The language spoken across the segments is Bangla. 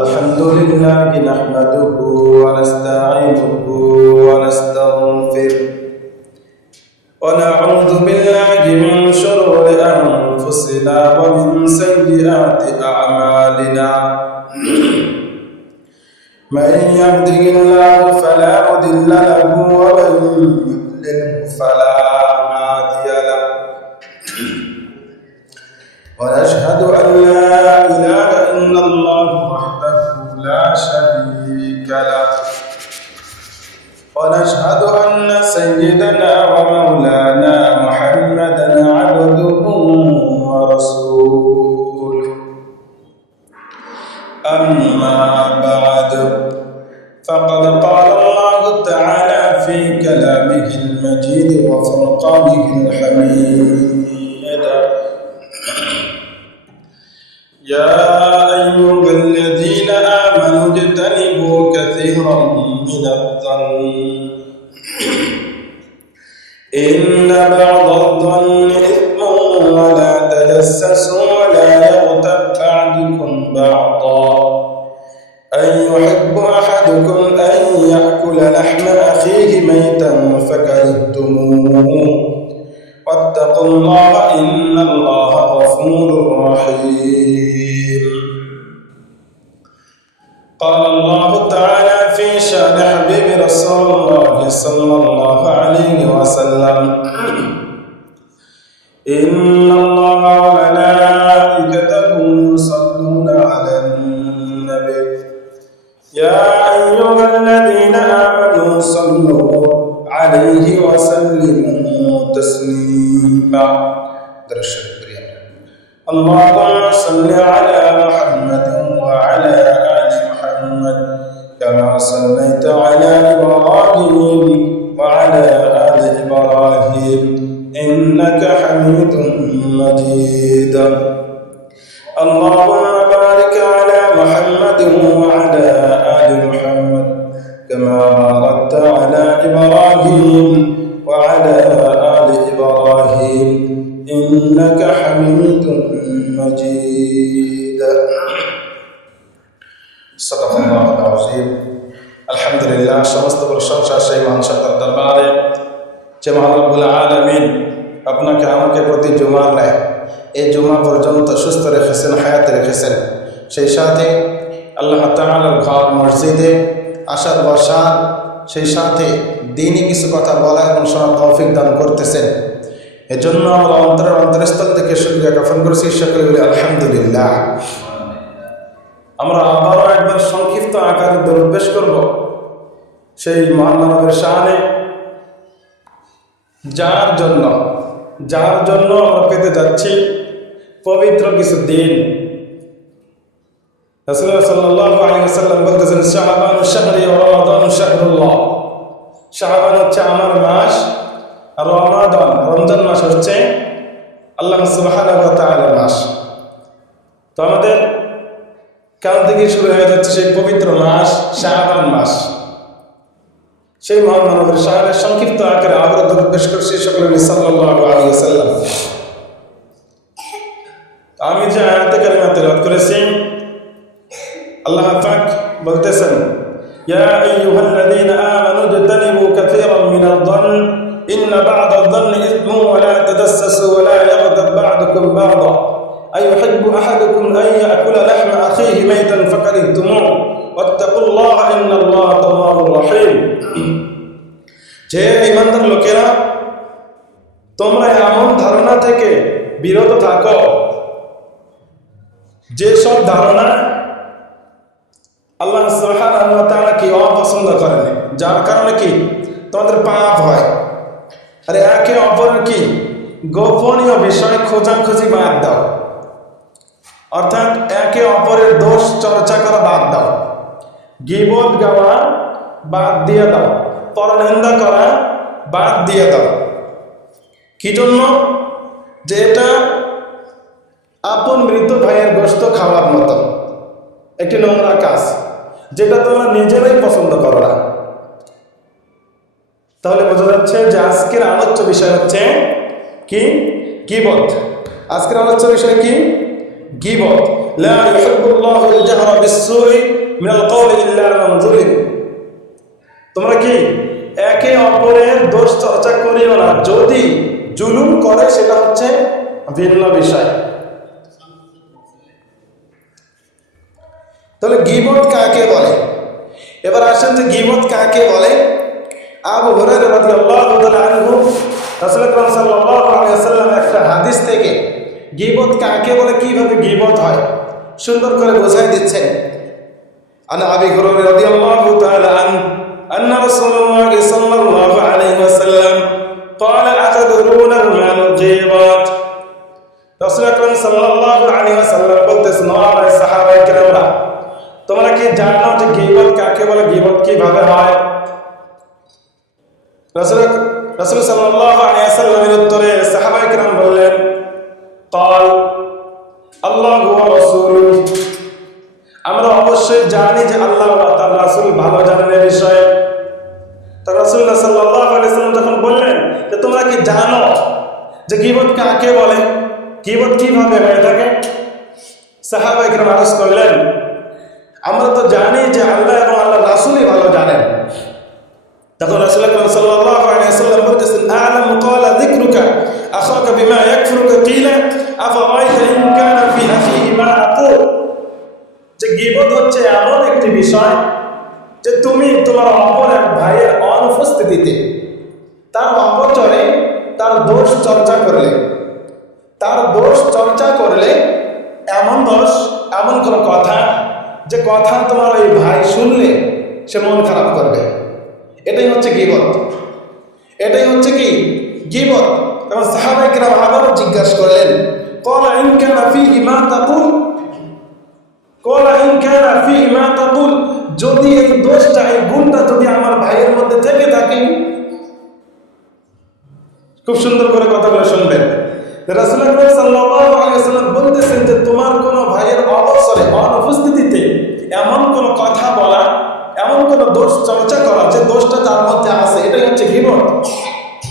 الحمد لله نحمده ونستعينه ونستغفره ونعوذ بالله من شرور أنفسنا ومن سيئات أعمالنا من يهده الله فلا مضل له ومن يضلله فلا هادي له ونشهد أن لا إله إلا الله وحده لا شريك له ونشهد أن سيدنا ومولانا محمدا عبده ورسوله أما بعد فقد قال الله تعالى في كلامه المجيد وفرقانه الحميد يا أيها الذين آمنوا اجتنبوا كثيرا من الظن إن بعض الظن إثم ولا تجسسوا ولا يغتب بعضكم بعضا أن يحب أحدكم أن يأكل لحم أخيه ميتا فكرهتموه واتقوا الله إن الله غفور رحيم. قال الله تعالى في شأن حبيب رسول الله صلى الله عليه وسلم إن الله وملائكته يصلون على النبي يا أيها الذين آمنوا صلوا عليه وسلموا تسليما. اللهم صل على محمد وعلى آل محمد كما صليت على إبراهيم وعلى آل إبراهيم إنك حميد مجيد. اللهم بارك على محمد وعلى آل محمد كما باركت على إبراهيم وعلى آل إبراهيم إنك حميد مجيد. صدق الله العظيم. الحمد لله সমস্ত প্রশংসা সেই মহান সত্তার দরবারে যে মহান রব্বুল আলামিন আপনাকে আমাকে প্রতি জুমার ন্যায় এই জুমা পর্যন্ত সুস্থ রেখেছেন, হায়াতে রেখেছেন। সেই সাথে আল্লাহ তাআলার ঘর মসজিদে আসার বসার, সেই সাথে দিনই কিছু কথা বলা এবং শোনার তৌফিক দান করতেছেন। এজন্য আমরা অন্তরস্থল থেকে শুকরিয়া জ্ঞাপন করছি, সকলে বলি আলহামদুলিল্লাহ। আমরা আবারও একবার সংক্ষিপ্ত আকারে দরুদ পেশ করব সেই মহান মানবের শানে, যার জন্য আমরা পেতে যাচ্ছি পবিত্র কিছু দিন। রাসূলুল্লাহ সাল্লাল্লাহু আলাইহি ওয়াসাল্লাম বলতেছেন, শাবানু শাহরি ওয়া রমাদানু শাহরুল্লাহ। শাবান হচ্ছে আমার মাস, আর রমজান মাস হচ্ছে আল্লাহ সুবহানাহু ওয়া তাআলার মাস। তো আমাদের কাল থেকে শুরু হয়ে যাচ্ছে সেই পবিত্র মাস শাবান মাস। সেই মহান মানবের শানের সংক্ষিপ্ত আকারে আবারও দরুদ পেশ করছি, সকলে সাল্লাল্লাহু আলাইহি ওয়াসাল্লাম। আমি যে আয়াতে কারিমা তেলাওয়াত করেছি, আল্লাহ পাক বলতেছেন, ইয়া আইয়ুহাল্লাযীনা আমানু ইজতানিবু কাসীরাম মিনায-যন্ন ইন্না বা'দায-যন্নি ইসমুন ওয়া লা তাজাসসাসু ওয়া লা ইয়াগতাব বা'দুকুম বা'দা আইয়ুহিব্বু আহাদুকুম আন ইয়াকুলা লাহমা আখিহি মাইতান ফাকারিহতুমুহু ওয়াত্তাকুল্লাহা ইন্নাল্লাহা তাওয়াবুর রহিম। যে ঈমানদার লোকেরা, তোমরা এমন ধারণা থেকে বিরত থাকো যে সব ধারণা আল্লাহ সুবহানাহু ওয়া তাআলা কি অপছন্দ করেন, যার কারণে কি তোমাদের পাপ হয়। আর একে অপরের কি গোপনীয় বিষয় খোঁজাখুঁজি বাদ দাও, অর্থাৎ একে অপরের দোষ চর্চা করা বাদ দাও, গীবত গাওয়া বাদ দিয়ে দাও, পরনিন্দা করা বাদ দিয়ে দাও। কি জন্য? যে এটা আপন মৃত ভাইয়ের গোশত খাওয়ার মতো একটি নোংরা কাজ, যেটা তোমরা নিজেরাই পছন্দ করো না। তাহলে বোঝা যাচ্ছে যে আজকের আলোচ্য বিষয় হচ্ছে কি? গীবত। আজকের আলোচ্য বিষয় কি? গীবত। লা ইউহিব্বুল্লাহুল জাহরা বিস-সুই মিনাল কওলি ইল্লা মান যুলিম। তোমরা কি একে অপরের দোষ চর্চা করিও না, যদি জুলুম করে সেটা হচ্ছে ভিন্ন বিষয়। তাহলে গীবত কাকে বলে? এবার আসেন যে গীবত কাকে বলে। আবু হুরায়রা রাদিয়াল্লাহু তাআলা আনহু রাসূল আকরাম সাল্লাল্লাহু আলাইহি ওয়াসাল্লাম একটা হাদিস থেকে গীবত কাকে বলে, কিভাবে গীবত হয় সুন্দর করে বোঝাই দিচ্ছেন। আনা আবি হুরায়রা রাদিয়াল্লাহু তাআলা আন্না রাসূলুল্লাহ সাল্লাল্লাহু আলাইহি ওয়াসাল্লাম قال أتدرون ما الغيبات। রাসূল আকরাম সাল্লাল্লাহু আলাইহি ওয়াসাল্লাম বলতেছেন, ও আমার সাহাবায়ে কেরামরা, তোমরা কি জানো যে গীবত কাকে বলে, গীবত কিভাবে হয়? রাসূল সাল্লাল্লাহু আলাইহি ওয়াসাল্লামের উত্তরে সাহাবায়ে কেরাম বললেন, قال আল্লাহু ওয়া রাসূলুহু, আমরা অবশ্যই জানি যে আল্লাহ ওয়া তার রাসূল ভালো জানেন এই বিষয়ে। তো রাসূলুল্লাহ সাল্লাল্লাহু আলাইহি ওয়াসাল্লাম যখন বললেন যে তোমরা কি জানো যে গীবত কাকে বলে, গীবত কিভাবে হয়ে থাকে, সাহাবায়ে কেরাম আরজ করলেন, আমরা তো জানি যে আল্লাহ এবং আল্লাহর রাসূলই ভালো জানেন। তখন রাসূল আকরাম সাল্লাল্লাহু আলাইহি ওয়াসাল্লাম বলতেছেন, আ'লাম ক্বালা যিকরুকা আখাকা বিমা ইয়াকফুরুকা কিলা আফারাইতা ইন কানা ফি আখিহি মা আকুল। যে গীবত হচ্ছে এমন একটি বিষয় যে তুমি তোমার অপর এক ভাইয়ের অনুপস্থিতিতে তার অপচরে তার দোষ চর্চা করলে, তার দোষ চর্চা করলে এমন দোষ, এমন কোনো কথা যে কথা তোমার ওই ভাই শুনলে সে মন খারাপ করবে, এটাই হচ্ছে গীবত। এটাই হচ্ছে কি গীবত। এবং সাহাবায়ে কেরাম আবারও জিজ্ঞাসা করলেন, ক্বালা ইন কানা ফীহি মা তাকুল, ক্বালা ইন কানা ফীহি মা তাকুল, যদি এই দোষটা, এই গুণটা যদি আমার ভাইয়ের মধ্যে থেকে থাকে। খুব সুন্দর করে কথাগুলো শুনবেন। রাসূল আকরাম সাল্লাল্লাহু আলাইহি ওয়াসাল্লাম বলতেছেন যে তোমার কোন ভাইয়ের অবসরে, অনুপস্থিতিতে এমন কোন কথা বলা, এমন কোন দোষ চর্চা করা যে দোষটা তার মধ্যে আছে, এটাই হচ্ছে গীবত।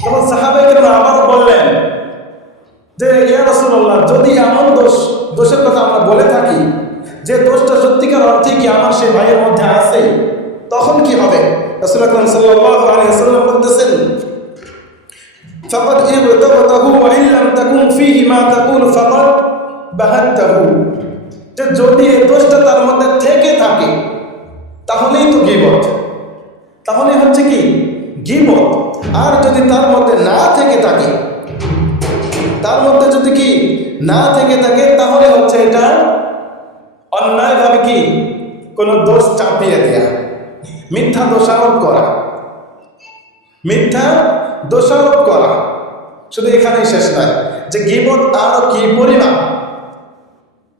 তখন সাহাবায়ে কেরাম আবার বললেন যে ইয়া রাসূলুল্লাহ, যদি এমন দোষের কথা আমরা বলে থাকি যে দোষটা সত্যিকার অর্থে কি আমার সেই ভাইয়ের মধ্যে আছে, তখন কি হবে? রাসূল আকরাম সাল্লাল্লাহু আলাইহি ওয়াসাল্লাম বলতেছেন, ফাকাদ ইবতাবাতাহু ওয়া ইন লাম তাকুন ফীহি মা তাকুল ফাকাদ বাহাত্তাহু। যে যদি এই দোষটা তার মধ্যে থেকে থাকে তাহলেই তো গীবত, তাহলে হচ্ছে কি গীবত। আর যদি তার মধ্যে না থেকে থাকে, তার মধ্যে যদি কি না থেকে থাকে, তাহলে হচ্ছে এটা অন্যায়ভাবে কি কোনো দোষ চাপিয়ে দেয়া, মিথ্যা দোষারোপ করা, মিথ্যা দোষারোপ করা। শুধু এখানেই শেষ নয়, যে গীবত আরো কি পরিমাণ,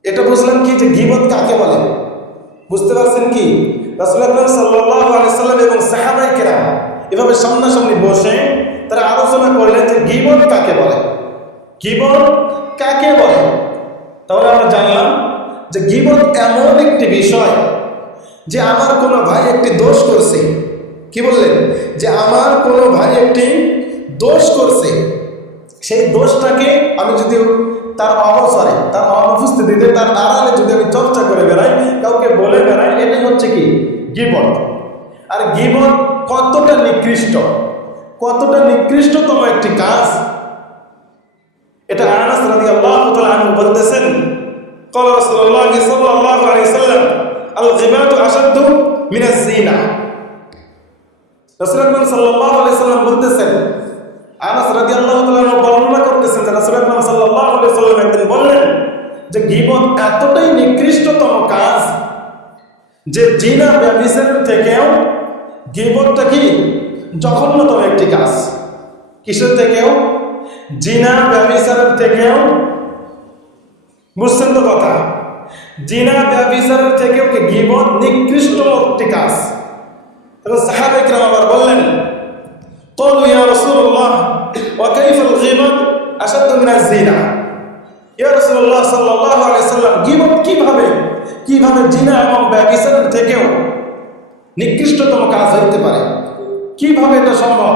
এটা বুঝলেন কি যে গীবত কাকে বলে, বুঝতে পারছেন কি? রাসূল আকরাম সাল্লাল্লাহু আলাইহি ওয়াসাল্লাম এবং সাহাবায়ে কেরাম এভাবে সামনাসামনি বসে তারা আলোচনা করলেন যে গীবত কাকে বলে, গীবত কাকে বলে। তাহলে আমরা জানলাম যে গীবত এমন একটি বিষয় যে আমার কোনো ভাই একটি দোষ করছে, কি বললেন, যে আমার কোনো ভাই একটি দোষ করছে, সেই দোষটাকে আমি যদি তার অবসরে, তার অনুপস্থিতিতে, তার আড়ালে যদি আমি চর্চা করে বেড়াই, কাউকে বলে বেড়াই, এটাই হচ্ছে কি গীবত। আর গীবত কতটা নিকৃষ্ট, কতটা নিকৃষ্টতম একটি কাজ, এটা আনাস রাদিয়াল্লাহু তাআলা আনহু বলতেছেন, قال رسول الله صلى الله عليه وسلم الغيبة أشد من الزنا। রাসূল আকরাম সাল্লাল্লাহু আলাইহি ওয়াসাল্লাম বলতেছেন, আনাস রাদিয়াল্লাহু তাআলা আনহু বর্ণনা করতেছেন যে রাসূল আকরাম সাল্লাল্লাহু আলাইহি ওয়াসাল্লাম একদিন বললেন যে গীবত এতটাই নিকৃষ্টতম কাজ যে জিনা ব্যভিচারের থেকেও গীবতটা কি জঘন্যতম একটি কাজ। কিসের থেকেও? জিনা ব্যভিচারের থেকেও। বুঝছেন তো কথা? জিনা ব্যভিচারের থেকেও কি গীবত নিকৃষ্টতম একটি কাজ। তখন সাহাবায়ে কেরাম আবার বললেন, ক্বালু ইয়া রাসূলুল্লাহ ওয়া কাইফা আল-গীবাত আশাদ্দু মিন আয-যিনা। ইয়া রাসূলুল্লাহ সাল্লাল্লাহু আলাইহি ওয়াসাল্লাম, গীবত কিভাবে জিনা এবং ব্যভিচারের থেকেও নিকৃষ্টতম কাজ হতে পারে, কিভাবে এটা সম্ভব?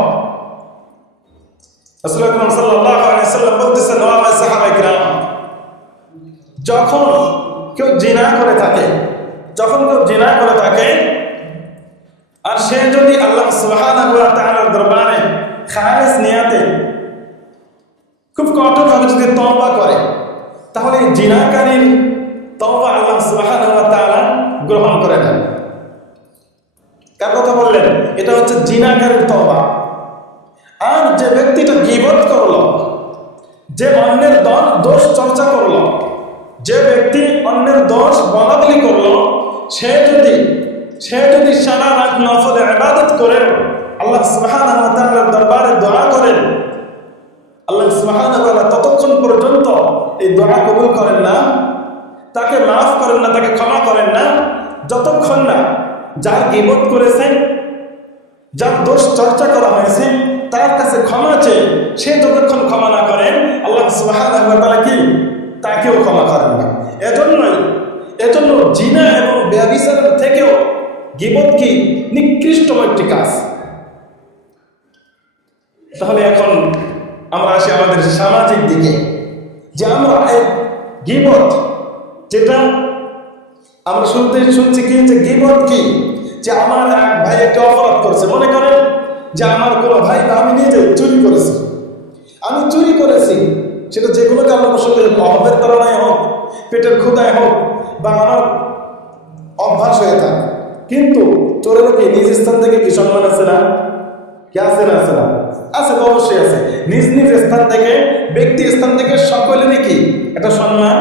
রাসূল আকরাম সাল্লাল্লাহু আলাইহি ওয়াসাল্লাম বলতেছেন, ও আমার সাহাবায়ে কেরাম, যখন কেউ জিনা করে থাকে, যখন কেউ জিনা করে থাকে আর সে যদি আল্লাহ সুবহানাহু ওয়া তাআলার দরবারে খালিস নিয়াতে খুব কঠোরভাবে যদি তওবা করে, তাহলে এই জিনাকারীর তওবা আল্লাহ সুবহানাহু ওয়া তাআলা গ্রহণ করে নেন। কার কথা বললেন? এটা হচ্ছে জিনাকারীর তওবা। আর যে ব্যক্তিটা গীবত করলো, যে অন্যের দোষ চর্চা করলো, যে ব্যক্তি অন্যের দোষ বলাবলি করলো, সে যদি সারা রাত নফল ইবাদত করে আল্লাহ সুবহানাহু ওয়া তাআলার দরবারে দোয়া করেন, আল্লাহ সুবহানাহু ওয়া তাআলা ততক্ষণ পর্যন্ত এই দোয়া কবুল করেন না, তাকে মাফ করেন না, তাকে ক্ষমা করেন না, যতক্ষণ না যার গীবত করেছেন, যার দোষ চর্চা করা হয়েছে, তার কাছে ক্ষমা চেয়ে সে যতক্ষণ ক্ষমা না করেন, আল্লাহ সুবহানাহু ওয়া তাআলা কি তাকেও ক্ষমা করেন না। এজন্য জিনা এবং ব্যভিচারের থেকেও গীবত কি নিকৃষ্টতম একটি কাজ। তাহলে এখন আমরা আসি আমাদের সামাজিক দিকে, যে আমরা এই গীবত, যেটা আমরা শুনছি কি, যে গীবত কি, যে আমার এক ভাই একটা অপরাধ করছে, মনে করেন যে আমার কোনো ভাই বা আমি নিজে চুরি করেছি, সেটা যে কোনো কারণবশত অভাবের কারণে হোক, পেটের ক্ষুধায় হোক, বা আমার অভ্যাস হয়ে থাকে। কিন্তু চোরেরও কি নিজ স্থান থেকে কি সম্মান আছে না? কি আছে না? আছে তো, অবশ্যই আছে। নিজ স্থান থেকে, ব্যক্তি স্থান থেকে সকলেরই কি একটা সম্মান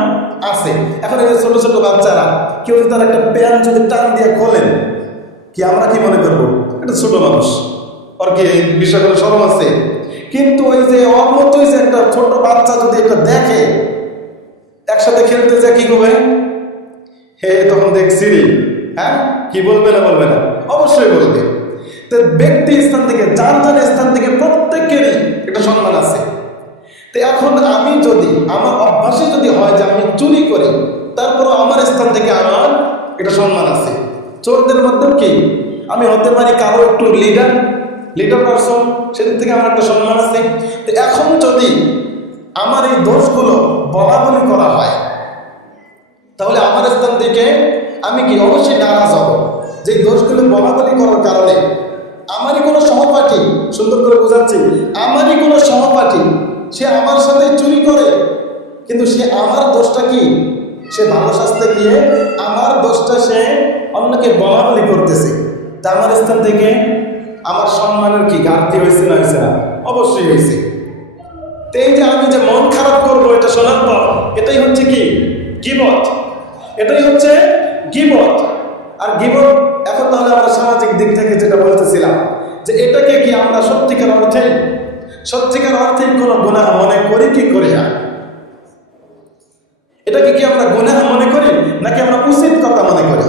আছে। এখন এই যে ছোট ছোট বাচ্চারা, কেউ যদি তার একটা প্যান্ট যদি টান দিয়ে খোলেন, কি আমরা কি মনে করবো? এটা ছোট মানুষ, ওর কি বিষয়গুলো শরম আছে? কিন্তু ওই যে ওর মতোই যে একটা ছোট বাচ্চা যদি এটা দেখে, একসাথে খেলতে যায়, কি করবে? হে তখন দেখছি রে, হ্যাঁ, কি বলবে না? অবশ্যই বলবে। তো ব্যক্তি স্থান থেকে, যার স্থান থেকে প্রত্যেকেরই একটা সম্মান আছে। তো এখন আমি যদি আমার অভ্যাসে যদি হয় যে আমি চুরি করি, তারপর আমার স্থান থেকে আমার একটা সম্মান আছে। চোরদের মধ্যেও কি আমি হতে পারি কারো একটু লিডার পারসন, সেদিক থেকে আমার একটা সম্মান আছে। তো এখন যদি আমার এই দোষগুলো বলাবলি করা হয়, তাহলে আমার স্থান থেকে আমি কি অবশ্যই নারাজ হব, যে দোষগুলো বলাবলি করার কারণে আমারই কোনো সহপাঠী, সুন্দর করে বোঝাচ্ছি, আমারই কোনো সহপাঠী সে আমার সাথে চুরি করে, কিন্তু সে আমার দোষটা কি, সে ভালো শাস্তে গিয়ে আমার দোষটা সে অন্যকে বলাবলি করতেছে। তা আমার স্থান থেকে আমার সম্মানের কি ঘাটতি হয়েছে না? অবশ্যই হয়েছে। তো এই যে আমি যে মন খারাপ করবো এটা শোনার পর, এটাই হচ্ছে কি গীবত, এটাই হচ্ছে গীবত। আর গীবত এখন তাহলে আমরা সামাজিক দিক থেকে যেটা বলতেছিলাম, যে এটাকে কি আমরা সত্যিকার অর্থে কোনো গুনাহ মনে করি কি করি না? এটাকে কি আমরা গুনাহ মনে করি, নাকি আমরা উচিত কথা মনে করি?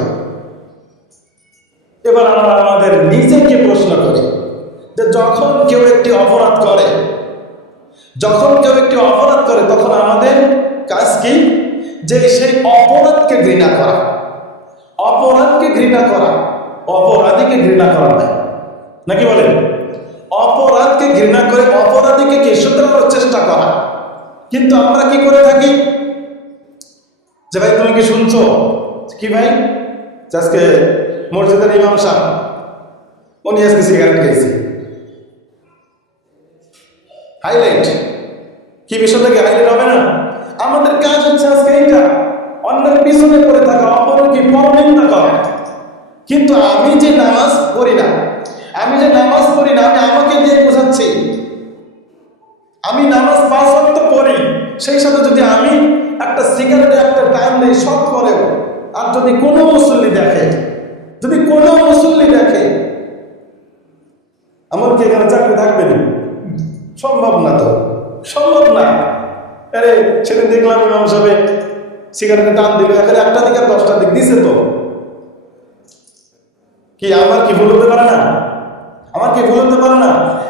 এবার আমরা আমাদের নিজেকে প্রশ্ন করি, যে যখন কেউ একটি অপরাধ করে, তখন আমাদের কাজ কি? যে সেই অপরাধকে ঘৃণা করা, অপরাধীকে ঘৃণা করা নয়, নাকি বলেন? অপরাধকে ঘৃণা করে অপরাধীকে কি শুধরানোর চেষ্টা করা। কিন্তু আমরা কি করে থাকি, যে ভাই তুমি কি শুনছো, কি ভাই আজকে মসজিদের ইমাম সাহেব উনি আজকে সিগারেট খেয়েছে, হাইলাইট, কি বিষয়টা কি হাইলাইট হবে না? আমাদের কাজ হচ্ছে আজকে এইটা, অন্যের পিছনে পড়ে থাকা, অপরের কি পরনিন্দা করা। কিন্তু আমি যে নামাজ পড়ি না, আমি আমাকে দিয়ে বোঝাচ্ছি, আমি নামাজ 5 ওয়াক্ত পড়ি, সেই সাথে যদি আমি একটা সিগারেটে একটা টাইম নেই সব করেও, আর যদি কোনো মুসল্লি দেখে, আমার কি এখানে চাকরি থাকবে না? সম্ভব না। আরে সেদিন দেখলাম ইমাম সাহেব সিগারেটে টান দিল, এখানে 1টা দিক আর 10টা দিক দিছে, তো কি আমার কি ভুল হতে পারে না?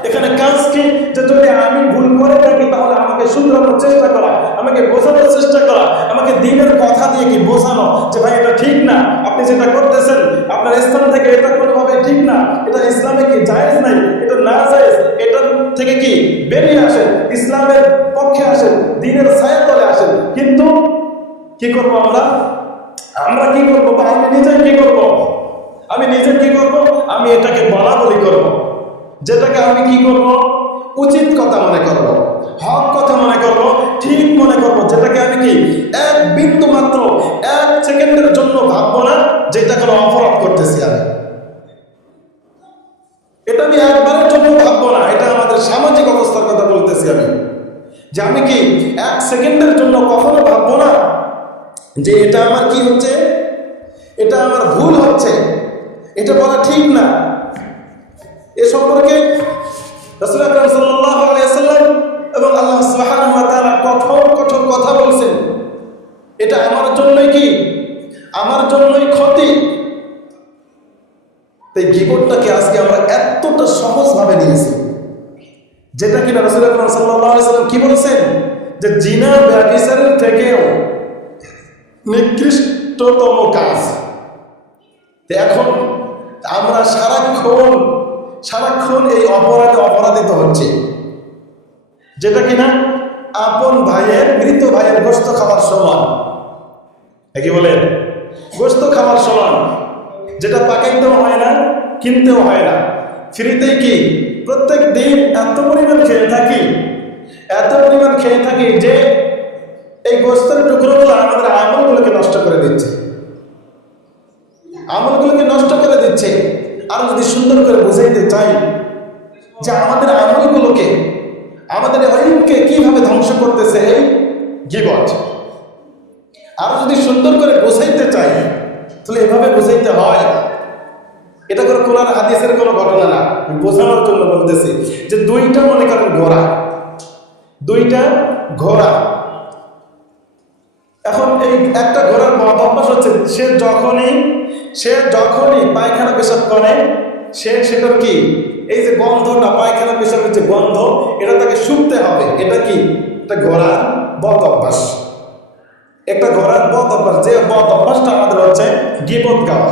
এখানে কাজ কি, যে যদি আমি ভুল করে থাকি, তাহলে আমাকে শুধরানোর চেষ্টা করা, আমাকে বোঝানোর চেষ্টা করা, আমাকে দিনের কথা দিয়ে কি বোঝানো, যে ভাই এটা ঠিক না, আপনি যেটা করতেছেন আপনার স্থান থেকে এটা কোনোভাবে ঠিক না, এটা ইসলামে কি জায়েজ নাই, এটা না জায়েজ, এটা থেকে কি বেরিয়ে আসেন, ইসলামের পক্ষে আসেন, দ্বীনের ছায়াতলে আসেন। কিন্তু কি করবো আমরা? আমরা কি করবো বা আমি নিজে কি করব? আমি নিজে কি করব? আমি এটাকে বলা বলি করব, যেটাকে আমি কি করব? উচিত কথা মনে করব, হক কথা মনে করব, ঠিক মনে করব, যেটাকে আমি কি এক বিন্দু মাত্র, এক সেকেন্ডের জন্য ভাববো না যেটা কোনো অপরাধ করতেছি আমি। এটা আমি একবারের জন্য ভাববো না। এটা আমাদের সামাজিক অবস্থার কথা বলতেছি আমি, যে আমি কি এক সেকেন্ডের জন্য কখনো ভাববো না যে এটা আমার কি হচ্ছে, এটা আমার ভুল হচ্ছে, এটা বলা ঠিক না। এ সম্পর্কে রাসূল আকরাম সাল্লাল্লাহু আলাইহি ওয়াসাল্লাম এবং আল্লাহ সুবহানাহু ওয়া তাআলা কঠোর কঠোর কথা বলছেন। এটা আমার জন্যই কি, আমার জন্যই ক্ষতি। তাই গীবতটাকে আজকে আমরা এতটা সহজভাবে নিয়েছি, যেটা কিনা রাসূল আকরাম সাল্লাল্লাহু আলাইহি ওয়াসাল্লাম কি বলেছেন, যে জিনা ব্যভিচারের থেকেও নিকৃষ্টতম কাজ। এখন আমরা সারাক্ষণ এই অপরাধে অপরাধিত হচ্ছে, যেটা কিনা আপন ভাইয়ের, মৃত ভাইয়ের গোশত খাবার সমান। কি বলেন? গোশত খাবার সমান, যেটা পাকাইতেও হয় না, কিনতেও হয় না, ফ্রিতেই কি প্রত্যেক দিন এত পরিমাণ খেয়ে থাকি যে এই গোশতের টুকরোগুলো আমাদের আমলগুলোকে নষ্ট করে দিচ্ছে, আরো যদি সুন্দর করে বুঝাইতে চাই যে আমাদের আমলগুলোকে, আমাদের ইলমকে কিভাবে ধ্বংস করতেছে এই গীবত, আরো যদি সুন্দর করে বুঝাইতে চাই তাহলে এভাবে বুঝাইতে হয়। এটা কোনো কোরআন হাদিসের কোনো ঘটনা না, আমি বোঝানোর জন্য বলতেছি যে দুইটা মনে করেন ঘোড়া। এখন এই একটা ঘোড়ার বদ অভ্যাস হচ্ছে, সে যখনই পায়খানা পেশাব করে, সেটার কি এই যে গন্ধটা, পায়খানা পেশাবের যে গন্ধ, এটা তাকে শুকতে হবে। এটা কি একটা ঘোড়ার বদ অভ্যাস, একটা ঘোড়ার বদ অভ্যাস। যে বদ অভ্যাসটা আমাদের হচ্ছে গীবত গাওয়া।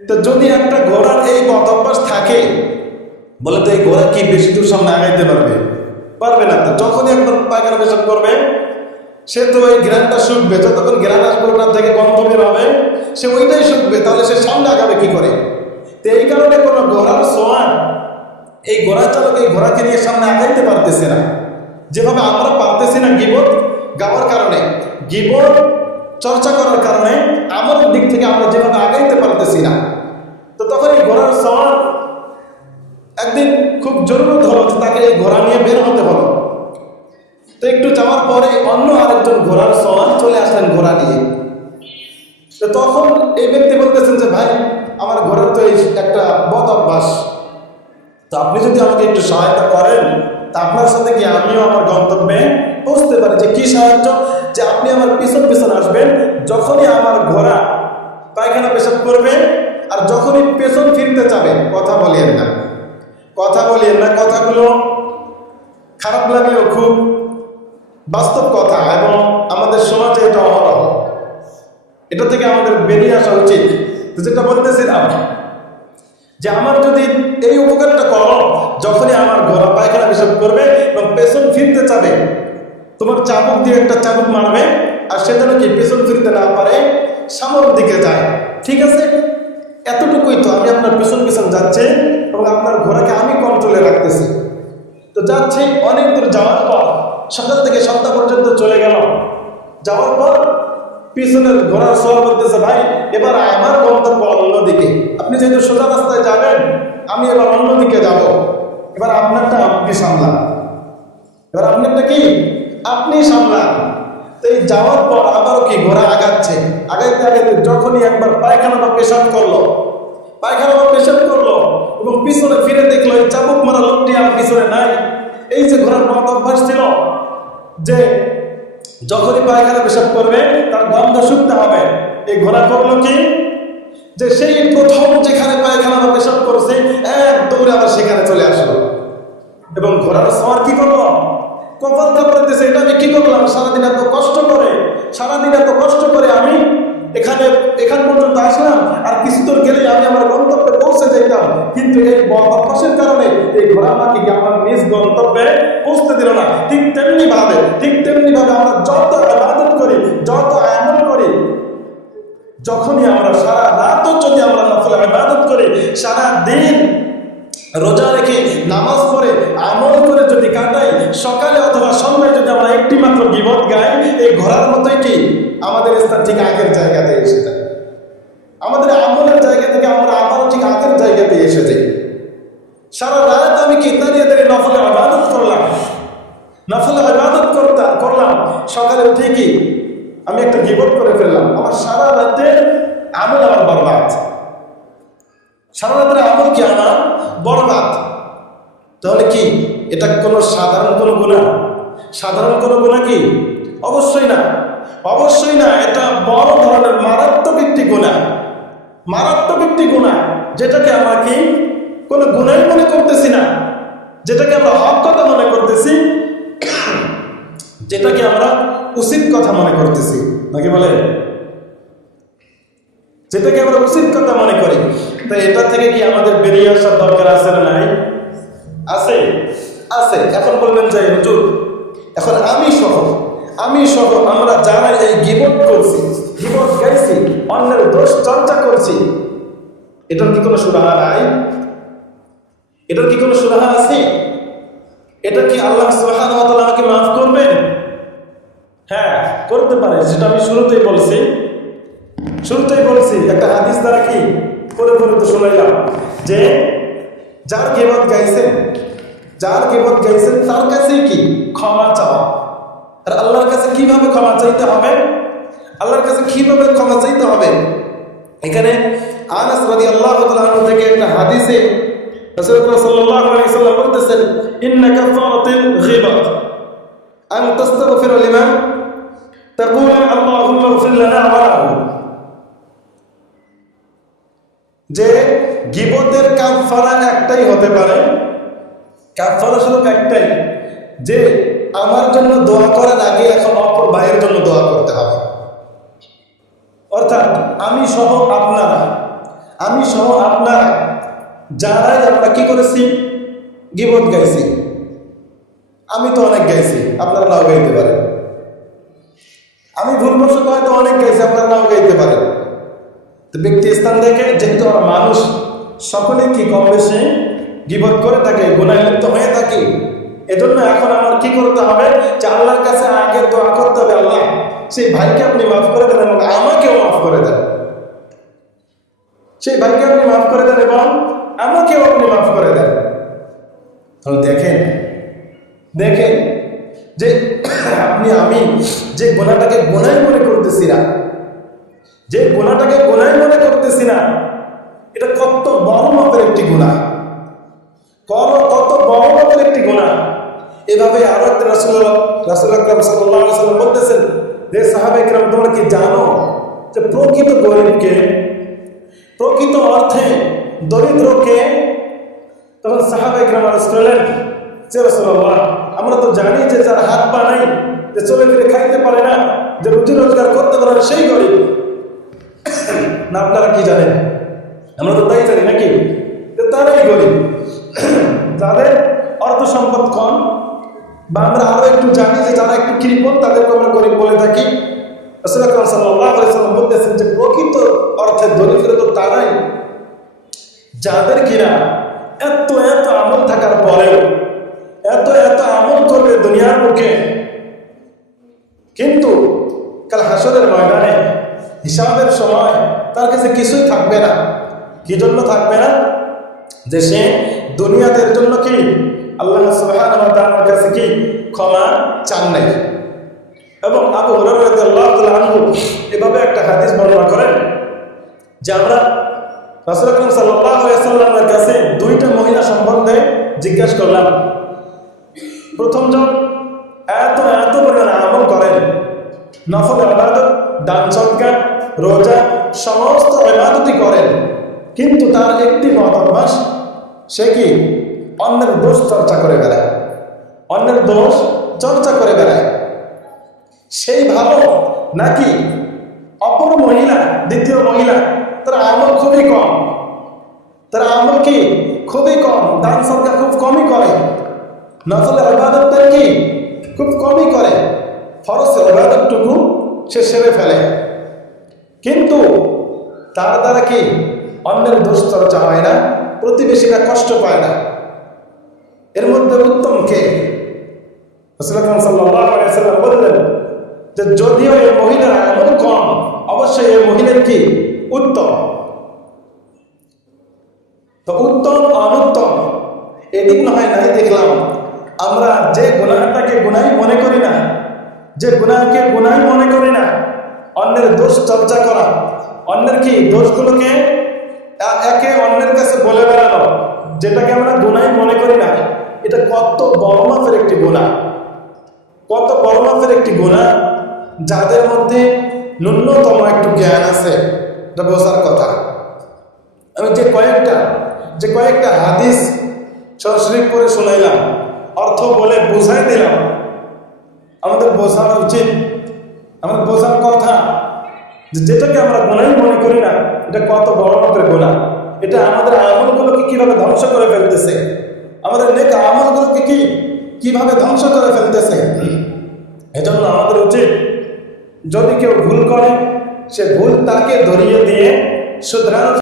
তো যদি একটা ঘোড়ার এই বদ অভ্যাস থাকে, বলে তো এই ঘোড়া কি বেশি দূর সামনে আগাইতে পারবে না। তো যখনই একবার পায়খানা পেশাব করবে, সে তো ওই গ্রানটা শুকবে, যতক্ষণ গ্রান আসবে ওটার থেকে গন্ধ বের হবে, সে ওইটাই শুকবে, তাহলে সে সামনে আগাবে কি করে? তো এই কারণে কোনো ঘোড়ার সোয়ান, এই ঘোড়া চালক এই ঘোড়াকে নিয়ে সামনে আগাইতে পারতেছে না, যেভাবে আমরা পারতেছি না গীবত গাওয়ার কারণে, গীবত চর্চা করার কারণে আমাদের দিক থেকে আমরা যেভাবে আগাইতে পারতেছি না। তো তখন এই ঘোড়ার সোয়ান একদিন খুব জরুরত হলো যে তাকে এই ঘোড়া নিয়ে বের হতে হলো। তো একটু যাওয়ার পরে অন্য আরেকজন ঘোড়ার সওয়ার চলে আসলেন ঘোড়া নিয়ে। তো তখন এই ব্যক্তি বলতেছেন যে ভাই, আমার ঘোড়ার তো এই একটা বদ অভ্যাস, তো আপনি যদি আমাকে একটু সহায়তা করেন, তা আপনার সাথে কি আমিও আমার গন্তব্যে পৌঁছতে পারি। যে কি সাহায্য? যে আপনি আমার পিছন আসবেন, যখনই আমার ঘোড়া পায়খানা পেশাব করবে আর যখনই পেছন ফিরতে যাবে, কথা বলিয়েন না। কথাগুলো খারাপ লাগলেও খুব বাস্তব কথা, এবং আমাদের সমাজে এটা অহরহ, এটা থেকে আমাদের বেরিয়ে আসা উচিত। যেটা বলতেছিলাম, যে আমার যদি এই উপকারটা করো, যখনই আমার ঘোড়া পায়খানা পেশাব করবে এবং পেছন ফিরতে চাবে, তোমার চাবুক দিয়ে একটা চাবুক মারবে, আর সে যেন কি পেছন ফিরতে না পারে, সামনের দিকে যায়। ঠিক আছে, এতটুকুই তো। আমি আপনার পেছন যাচ্ছে এবং আপনার ঘোড়াকে আমি কন্ট্রোলে রাখতেছি। তো যাচ্ছে, অনেক দূর যাওয়ার পর, সকাল থেকে সন্ধ্যা পর্যন্ত চলে গেল। যাওয়ার পর পিছনের ঘোড়ার সওয়ার বলতেছে, ভাই এবার আমার গন্তব্য অন্যদিকে, আপনি যেহেতু সোজা রাস্তায় যাবেন, আমি এবার অন্যদিকে যাব, এবার আপনারটা আপনি সামলান। তো এই যাওয়ার পর আবারও কি ঘোড়া আগাইতে যখনই একবার পায়খানা বা পেশাব করলো এবং পিছনে ফিরে দেখলো এই চাবুক মারা লোকটি আর পিছনে নাই। এই যে ঘোড়ার বদ অভ্যাস ছিল যে যখনই পায়খানা পেশাব করবে তার গন্ধ শুকতে হবে, এই ঘোড়া করলো কি, যে সেই প্রথম যেখানে পায়খানা বা পেশাব করছে, এক দৌড়ে আবার সেখানে চলে আসলো। এবং ঘোড়ার সওয়ার কি করলো? কপাল কাপড়েছে, এটা আমি কি করলাম? সারাদিন এত কষ্ট করে আমি এখান পর্যন্ত আসলাম, আর কিছু দূর গেলে আমি আমার গন্তব্যে পৌঁছে যেতাম, কিন্তু এই বদ অভ্যাসের কারণে এই ঘোড়া আমাকে আমার নিজ গন্তব্যে পৌঁছতে দিল না। ঠিক তেমনি ভাবে আমরা যত ইবাদত করি, যত আমল করি, যখনই আমরা সারা রাতও যদি আমরা নফল ইবাদত করে সারা দিন রোজা রেখে নামাজ পড়ে আমল করে যদি কাটাই, সকালে অথবা সন্ধ্যায় যদি আমরা একটি মাত্র গীবত গাই, এই ঘোড়ার মতোই কি আমাদের স্থান ঠিক আগের জায়গাতে এসে যায়। আমাদের আমলের জায়গা থেকে আমরা আবার ঠিক আগের জায়গাতে এসে যাই। সারা রাত আমি কি দাঁড়িয়ে দাঁড়িয়ে নফলে ইবাদত করলাম, নফলে ইবাদত করলাম, সকালে উঠে কি আমি একটা গীবত করে ফেললাম, আমার সারা রাতের আমল আমার বরবাদ। সারা রাতের আমল কি আমার বরবাদ। তাহলে কি এটা কোনো সাধারণ কোনো গুনাহ? সাধারণ কোনো গুনাহ কি? অবশ্যই না, অবশ্যই না। এটা বড় ধরনের মারাত্মক একটি গুনাহ, মারাত্মক একটি গুনাহ, যেটাকে আমরা কি কোনো গুনাহ মনে করতেছি না, যেটাকে আমরা হক কথা মনে করতেছি, যেটাকে আমরা উচিত কথা মনে করতেছি, নাকি বলে? যেটাকে আমরা উচিত কথা মনে করি। তাই এটা থেকে কি আমাদের বেরিয়ে আসার দরকার আছে না নাই? আছে, আছে। এখন বলবেন যে হুজুর, এখন আমি সহ আমরা যারা এই গীবত করছি, গীবত গাইছি, অন্যের দোষ চর্চা করছি, এটার কি কোনো সুরাহা নাই? এটার কি কোনো সুরাহা আছে? এটা কি আল্লাহ সুবহানাহু ওয়া তাআলা আমাকে মাফ করবেন? হ্যাঁ, করতে পারে। সেটা আমি শুরুতেই বলছি একটা হাদিস দ্বারা কি পরে তো শুনাইলাম যে যার গীবত গাইছেন তার কাছে কি ক্ষমা চাওয়া। আর আল্লাহর কাছে কিভাবে ক্ষমা চাইতে হবে? এখানে আনাস রাদিয়াল্লাহু তাআলা আনহু থেকে একটা হাদিসে রাসূলুল্লাহ সাল্লাল্লাহু আলাইহি ওয়াসাল্লাম বলতেছেন, ইন্না কাফারাতিল গীবাত আন তাস্তাগফিরা লিমান তাকুল আল্লাহুম্মা ইগফির লানা ওয়া লাহু। যে গীবতের কাফারা একটাই হতে পারে, কাফারা শুধু একটাই, যে আমার জন্য দোয়া করার আগে এখন অপর ভাইয়ের জন্য দোয়া করতে হবে। অর্থাৎ আমি সহ আপনারা যারাই আমরা কি করেছি, গীবত গাইছি। আমি তো অনেক গাইছি, আপনারা নাও গাইতে পারেন। আমি ভুলবশত হয়তো অনেক গাইছি, আপনারা নাও গাইতে পারেন। তো ব্যক্তি স্থান থেকে যেহেতু আমরা মানুষ, সকলে কি কম বেশি গীবত করে থাকে, গুনাহে লিপ্ত হয়ে থাকি। এজন্য এখন আমার কি করতে হবে, যে আল্লাহর কাছে আগে দোয়া করতে হবে, আল্লাহ সেই ভাইকে আপনি মাফ করে দেন এবং আমাকেও মাফ করে দেন। সেই ভাইকে আপনি মাফ করে দেন এবং আমাকেও আপনি মাফ করে দেন। তাহলে দেখেন যে আমি যে গুনাহটাকে গুনাহ মনে করতেছি না, এটা কত বড় মাপের একটি গুনাহ, কত বড় মাপের একটি গুনাহ। এভাবে আরো একটা রাসূলুল্লাহ সাল্লাল্লাহু আলাইহি ওয়াসাল্লাম বলতেছেন যে সাহাবায়ে কেরাম, তোমরা কি জানো যে প্রকৃত গরীবকে, প্রকৃত অর্থে দরিদ্রকে? তখন সাহাবায়ে কেরাম আরজ করলেন যে রাসূলুল্লাহ, আমরা তো জানি যে যার হাত পা নাই, যে চলে ফিরে খাইতে পারে না, যে রুজি রোজগার করতে পারে না, সেই গরিব না? আপনারা কি জানেন? আমরা তো তাই জানি নাকি, তারাই গরিব, যাদের অর্থ সম্পদ কম, বা আমরা আরো একটু জানি যে যারা একটু কৃপণ, তাদেরকে আমরা গরিব বলে থাকি। রাসূলুল্লাহ সাল্লাল্লাহু আলাইহি ওয়াসাল্লাম বলতেছেন যে প্রকৃত অর্থে দরিদ্র তো তারাই যাদের কিনা এত আমল থাকার পরেও এত আমল করবে দুনিয়ার মুখে, কিন্তু কাল হাসরের ময়দানে হিসাবের সময় তার কাছে কিছুই থাকবে না। কি জন্য থাকবে না? যে সে দুনিয়াদের জন্য কি আল্লাহ সুবহানাহু ওয়া তাআলার কাছে কি ক্ষমা চান নাই। এবং আবু হুরায়রা রাদিয়াল্লাহু তাআলা আনহু এভাবে একটা হাদিস বর্ণনা করেন যে আমরা রাসূল আকরাম সাল্লাল্লাহু আলাইহি ওয়াসাল্লামের কাছে দুইটা মহিলা সম্বন্ধে জিজ্ঞাসা করলাম। প্রথমজন এত পরিমাণে আমল করেন, নফল ইবাদত, দান সদকা, রোজা, সমস্ত ইবাদতই করেন, কিন্তু তার একটি মত অভ্যাস, সে কি অন্যের দোষ চর্চা করে বেড়ায়। সেই ভালো নাকি অপর মহিলা, দ্বিতীয় মহিলা, তার আমল খুবই কম, দান সদকা খুব কমই করে, নফল ইবাদত তার কি খুব কমই করে, ফরজ ইবাদতটুকু সে সেরে ফেলে। কিন্তু তার দ্বারা কি অন্যের দোষ চর্চা হয় না, প্রতিবেশীরা কষ্ট পায় না। এর মধ্যে উত্তম কে? রাসূল আকরাম সাল্লাল্লাহু আলাইহি ওয়াসাল্লাম বললেন যে যদিও এই মহিলার আমল কম, অবশ্যই এই মহিলার কি উত্তম। তো উত্তম অনুত্তম এদিক নয় নাই দেখলাম আমরা যে গুনাহটাকে গুনাহ মনে করি না, যে গুনাহকে গুনাহ মনে করি না, অন্যের দোষ চর্চা করা, অন্যের কি দোষগুলোকে একে অন্যের কাছে বলে বেড়ানো, যেটাকে আমরা গুনাহ মনে করি না, এটা কত বড় মাপের একটি গুনাহ, কত বড় মাপের একটি গুনাহ। যাদের মধ্যে ন্যূনতম একটু জ্ঞান আছে এটা বোঝার কথা। আমি যে কয়েকটা হাদিস সরাসরি করে শোনাইলাম, অর্থ বলে বুঝাই দিলাম, আমাদের বোঝানো উচিত, আমাদের বোঝার কথা যে যেটাকে আমরা গুনাহ মনে করি না, এটা কত বড় মাপের গুনাহ। এটা আমাদের আমলগুলোকে কিভাবে ধ্বংস করে ফেলতেছে, আমাদের নেক আমলগুলোকে কিভাবে ধ্বংস করে ফেলতেছে। এজন্য আমাদের উচিত যদি কেউ ভুল করে সে ভুল তাকে ধরিয়ে দিয়ে শুধরানোর